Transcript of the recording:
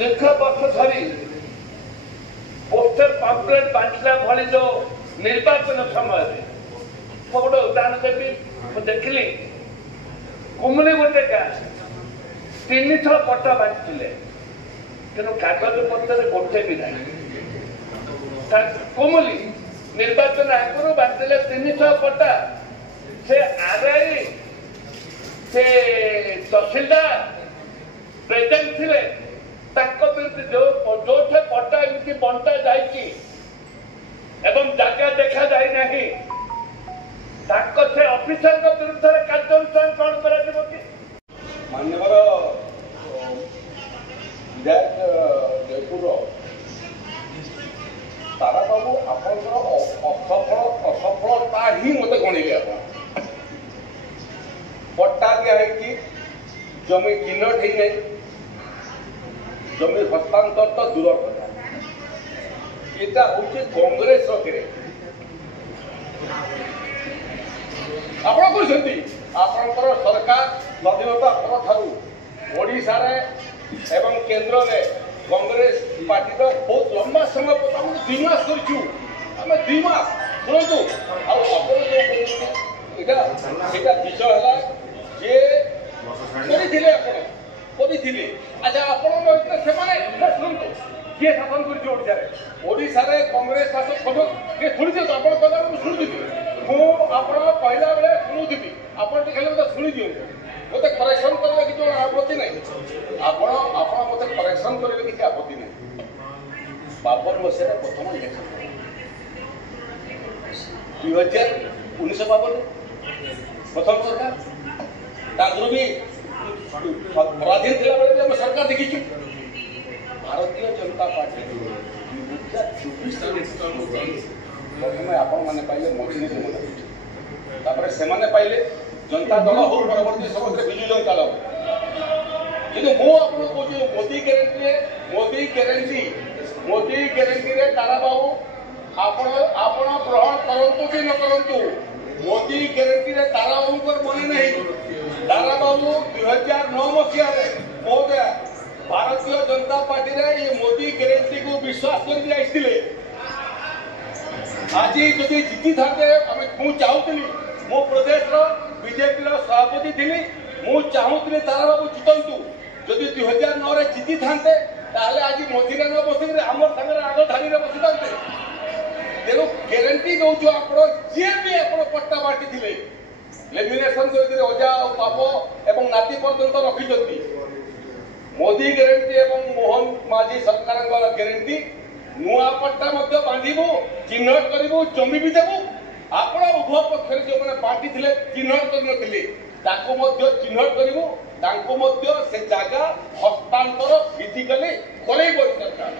दीर्घ वर्ष धरी पोस्टर पम्पलेट बांटला भली जो निर्वाचन समय गोटे उदाहरण देवी मुझे देखिली कुमुली गोटे गाँ 300 पट्टा बांटते कि कागज पत्र गोटे भी ना कुमुली निर्वाचन आगुरी बांटले 300 पट्टा से आरआई से तहसीलदार प्रेजेंट थे जो पट्टा एमती बंटा जाए जगह देखा जाए नहीं से ऑफिसर विरुद्ध कार्यानुष्ठान कौन करा कि माननीय विधायक जयपुर तारा बाबू आपंकर असफलता ही मत गणिले आप पट्टा दिखाई जमी चिन्हट हो जाए जमी हस्तांतर तो दूर कथा यहाँ हूँ कांग्रेस आपणकर सरकार स्वाधीनता पर ठारू ओडिशा एवं केंद्र में कांग्रेस पार्टी बहुत लंबा समय पर 2 मास कर 2 मास शुणु आपड़ा विषय है जे अच्छा आपड़ शुणु किए शासन करोडिशा कांग्रेस शासन किए शुणी आप शुणुदी मुझे कहला बेले शुणुदी आप शुणी दिखाँ मत करेक्शन करेंगे किसी आपत्ति नहीं आप मत करेक्शन करेंगे किसी आपत्ति नहीं 52 मसीह प्रथम इलेक्शन 2019 प्रथम सरकार ताकू भी पराधीन थी बेले भी सरकार देखीचु भारतीय जनता पार्टी 2024 प्रथम आपण मैंने पाइले मोदी से सेमाने पाइले जनता दल हो परवर्ती समय विजु जनता दल कि मोदी ग्यारंटी तारा बाबू आपण ग्रहण करूँ कि न करूँ मोदी ग्यारंटी तारा बाबू मन नहीं तारा बाबू 2009 मसीह महोदय भारतीय जनता पार्टी रे ये मोदी ग्यारंटी को विश्वास कर आज जदि जीति था मुझे चाहूली मो प्रदेश बीजेपी सभापति थी मुझे चाहूली तारा बाबू जितंतु जदि 2009 जीति था आज मझे न बस आम सागर आग धाड़ी बसी था तेणु ग्यारंटी दौर आप जी भी आप पट्टा बांटी थे लेमिनेशन कर अजा बाप एवं नाती पर्यंत रखी मोदी ग्यारंटी एवं मोहन माझी सरकार ग्यारंटी नुआ पट्टा बांधबू चिन्हट करूँ जमी भी देवु आप उभय पक्ष जो मैंने बांटी थे चिन्हट कर चिन्हट करूँ से जगह हस्तांतर फिजिकाली कर सरकार